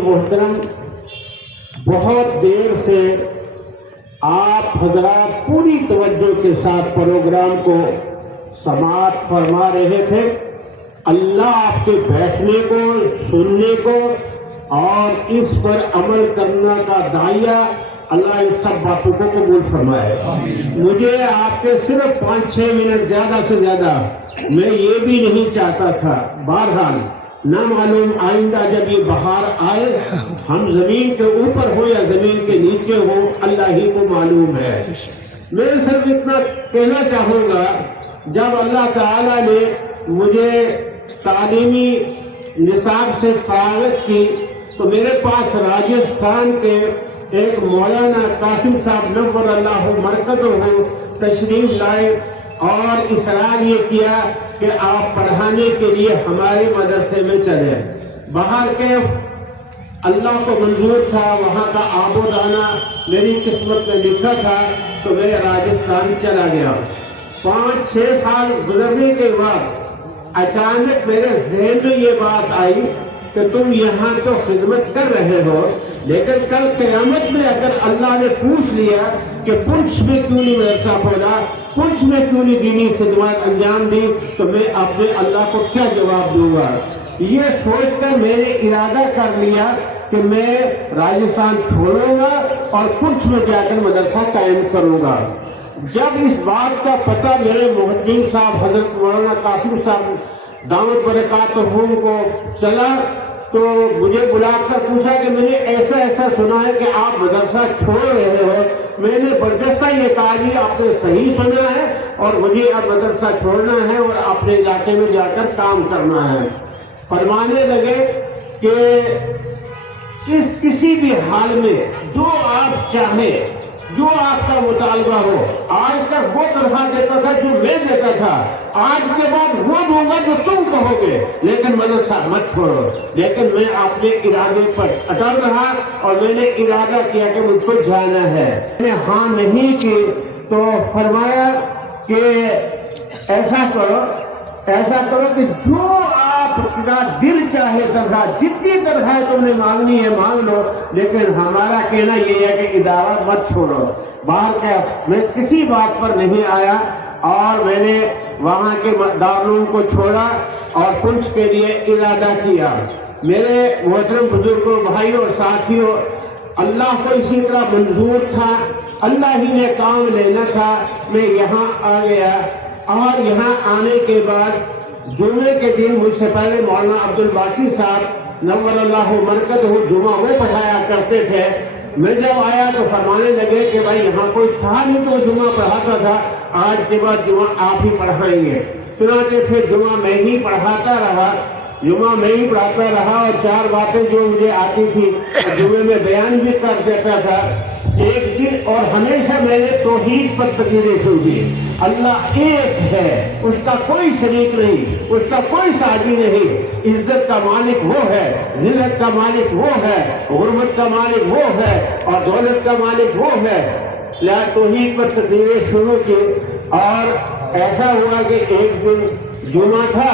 محترم، بہت دیر سے آپ حضرات پوری توجہ کے ساتھ پروگرام کو سماعت فرما رہے تھے۔ اللہ آپ کے بیٹھنے کو، سننے کو اور اس پر عمل کرنے کا داعیہ اللہ اس سب باتوں کو قبول فرمائے۔ مجھے آپ کے صرف 5-6 منٹ زیادہ سے زیادہ، میں یہ بھی نہیں چاہتا تھا، بہرحال نہ معلوم آئندہ جب یہ بہار آئے ہم زمین کے اوپر ہو یا زمین کے نیچے ہو، اللہ ہی کو معلوم ہے۔ میں صرف اتنا کہنا چاہوں گا، جب اللہ تعالیٰ نے مجھے تعلیمی نصاب سے فراغت کی تو میرے پاس راجستھان کے ایک مولانا قاسم صاحب نور اللہ مرکزہ تشریف لائے اور اصرار یہ کیا کہ آپ پڑھانے کے لیے ہمارے مدرسے میں چلیں۔ باہر کے اللہ کو منظور تھا، وہاں کا آب و دانہ میری قسمت میں لکھا تھا، تو میں راجستھان چلا گیا۔ 5-6 سال گزرنے کے بعد اچانک میرے ذہن میں یہ بات آئی کہ تم یہاں تو خدمت کر رہے ہو، لیکن کل قیامت میں اگر اللہ نے پوچھ لیا کہ پنچ میں کیوں نہیں مدرسہ کھولا، پنچ میں کیوں نہیں دینی خدمات انجام دی، تو میں اپنے اللہ کو کیا جواب دوں گا؟ یہ سوچ کر میں نے ارادہ کر لیا کہ میں راجستھان چھوڑوں گا اور پنچ میں جا کر مدرسہ قائم کروں گا۔ جب اس بات کا پتہ میرے محدثین صاحب حضرت مولانا قاسم صاحب دامت برکاتہم کو چلا تو مجھے بلا کر پوچھا کہ میں نے ایسا ایسا سنا ہے کہ آپ مدرسہ چھوڑ رہے ہو۔ میں نے برجستہ یہ کہا جی آپ نے صحیح سنا ہے اور مجھے اب مدرسہ چھوڑنا ہے اور اپنے علاقے میں جا کر کام کرنا ہے۔ فرمانے لگے کہ اس کسی بھی حال میں جو آپ چاہیں، جو آپ کا مطالبہ ہو، آج تک وہ تنخواہ دیتا تھا جو میں دیتا تھا، آج کے بعد وہ دوں گا جو تم کہو گے، لیکن مدرسہ مت چھوڑو۔ لیکن میں اپنے ارادے پر اٹل رہا اور میں نے ارادہ کیا کہ مجھ کو جانا ہے۔ میں نے ہاں نہیں کی تو فرمایا کہ ایسا کرو کہ جو آپ کا دل چاہے تنخواہ، جتنی تنخواہ تم نے مانگنی ہے مانگ لو، لیکن ہمارا کہنا یہ ہے کہ ادارہ مت چھوڑو۔ باہر کیا میں کسی بات پر نہیں آیا اور میں نے وہاں کے دارالعلوم کو چھوڑا اور پنچ کے لیے ارادہ کیا۔ میرے محترم بزرگوں، بھائیوں اور ساتھیوں، اللہ کو اسی طرح منظور تھا، اللہ ہی نے کام لینا تھا۔ میں یہاں آ گیا اور یہاں آنے کے بعد جمعے کے دن مجھ سے پہلے مولانا عبد الباقی صاحب نور اللہ مرکزہ جمعہ وہ پڑھایا کرتے تھے۔ میں جب آیا تو فرمانے لگے کہ بھائی یہاں کوئی تھا نہیں تو جمعہ پڑھاتا تھا، آج کے بعد جمعہ آپ ہی پڑھائیں گے۔ چنانچہ پھر جمعہ میں ہی پڑھاتا رہا اور 4 باتیں جو مجھے آتی تھی جمعے میں بیان بھی کر دیتا تھا۔ ایک دن اور ہمیشہ میں نے توحید پر تقریریں سنی۔ اللہ ایک ہے، اس کا کوئی شریک نہیں، اس کا کوئی ساجی نہیں۔ عزت کا مالک وہ ہے، ذلت کا مالک وہ ہے، غربت کا مالک وہ ہے اور دولت کا مالک وہ ہے۔ توحید پر تقریریں شروع کی اور ایسا ہوا کہ ایک دن جمعہ تھا،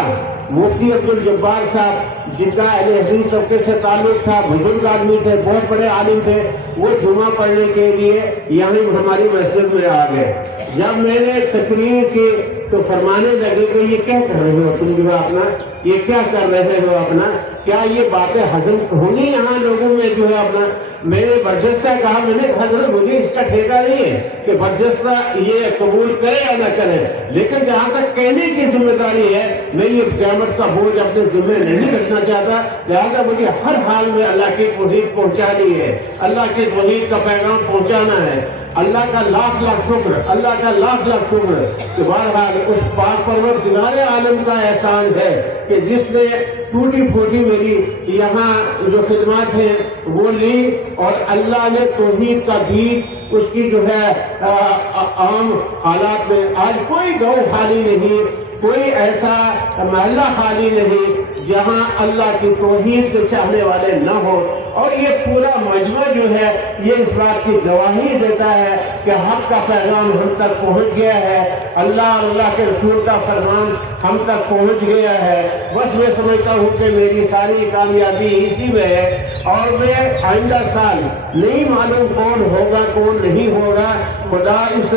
مفتی عبدالجبار صاحب جن کا اہل حدیث طبقے سے تعلق تھا، بزرگ آدمی تھے، بہت بڑے عالم تھے، وہ جمعہ پڑھنے کے لیے یہیں ہماری مسجد میں آ گئے۔ جب میں نے تقریر کی تو فرمانے لگے کہ یہ کیا کر رہے ہو تم جو اپنا، یہ کیا کر رہے ہو اپنا، کیا یہ باتیں ہضم ہونی یہاں لوگوں میں جو ہے اپنا؟ میں نے برجستہ کہا، میں نے حضرت مجھے اس کا ٹھیکہ نہیں ہے کہ برجستہ یہ قبول کرے یا نہ کرے، لیکن جہاں تک کہنے کی ذمہ داری ہے میں یہ قیامت کا بوجھ اپنے ذمہ نہیں رکھنا چاہتا، لہذا مجھے ہر حال میں اللہ کی توحید پہنچانی ہے، اللہ کی توحید کا پیغام پہنچانا ہے۔ اللہ کا لاکھ لاکھ شکر، اللہ کا لاکھ لاکھ شکر کہ بہرحال اس پاک پروردگار عالم کا احسان ہے کہ جس نے ٹوٹی پھوٹی میری یہاں جو خدمات ہیں وہ لی اور اللہ نے توحید کا بیج اس کی جو ہے عام حالات میں آج کوئی گاؤں خالی نہیں، کوئی ایسا محلہ خالی نہیں جہاں اللہ کی توحید کے چاہنے والے نہ ہو۔ اور یہ پورا مجمع جو ہے یہ اس بات کی گواہی دیتا ہے کہ حق کا پیغام ہم تک پہنچ گیا ہے، اللہ اور اللہ کے رسول کا فرمان ہم تک پہنچ گیا ہے۔ بس میں سمجھتا ہوں کہ میری ساری کامیابی اسی میں ہے اور میں آئندہ سال نہیں معلوم کون ہوگا کون نہیں ہوگا، خدا اس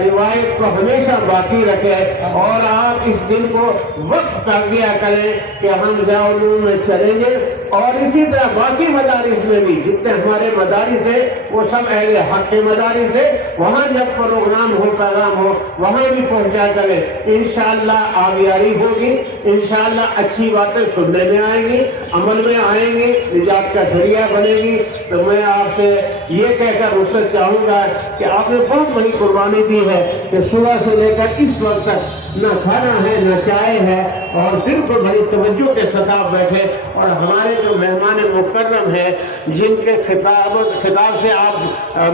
روایت کو ہمیشہ باقی رکھے اور آپ اس دن کو وقف کر دیا کریں کہ ہم ضیاء العلوم میں چلیں گے، اور اسی طرح باقی مدارس میں بھی جتنے ہمارے مدارس ہیں وہ سب اہل حق کے مدارس ہیں، وہاں جب پروگرام ہو پیغام ہو وہاں بھی پہنچا کریں، انشاءاللہ آبیاری ہوگی، انشاءاللہ اچھی باتیں سننے میں آئیں گی، عمل میں آئیں گی، نجات کا ذریعہ بنے گی۔ تو میں آپ سے یہ کہہ کر رخصت چاہوں گا کہ آپ نے بہت بڑی قربانی دی ہے کہ صبح سے لے کر اس وقت تک نہ کھانا ہے نہ چائے ہے، اور دل کو بڑی توجہ کے ساتھ بیٹھے، اور ہمارے جو مہمان مکرم ہیں جن کے خطاب سے آپ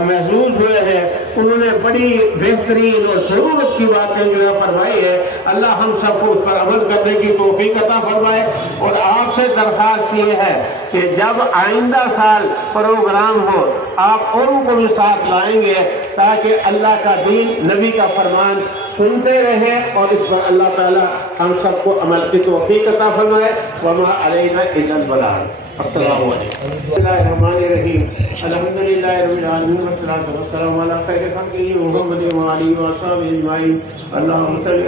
محظوظ ہوئے ہیں، انہوں نے بڑی بہترین اور ضرورت کی باتیں جو ہے فرمائی ہے۔ اللہ ہم سب کو اس پر عمل کرنے کی توفیق عطا فرمائے، اور آپ سے درخواست یہ ہے کہ جب آئندہ سال پروگرام ہو آپ اوروں کو بھی ساتھ لائیں گے تاکہ اللہ کا دین، نبی کا فرمان سنتے رہیں، اور اس پر اللہ تعالی ہم سب کو عمل کی توفیق عطا فرمائے۔ وما علینا الا البلاغ۔ السلام علیکم۔ بسم اللہ الرحمن الرحیم۔ الحمدللہ رب العالمین والصلاۃ والسلام علی خیر خلقہ محمد و آلہ و صحبہ اجمعین۔ اللہم صل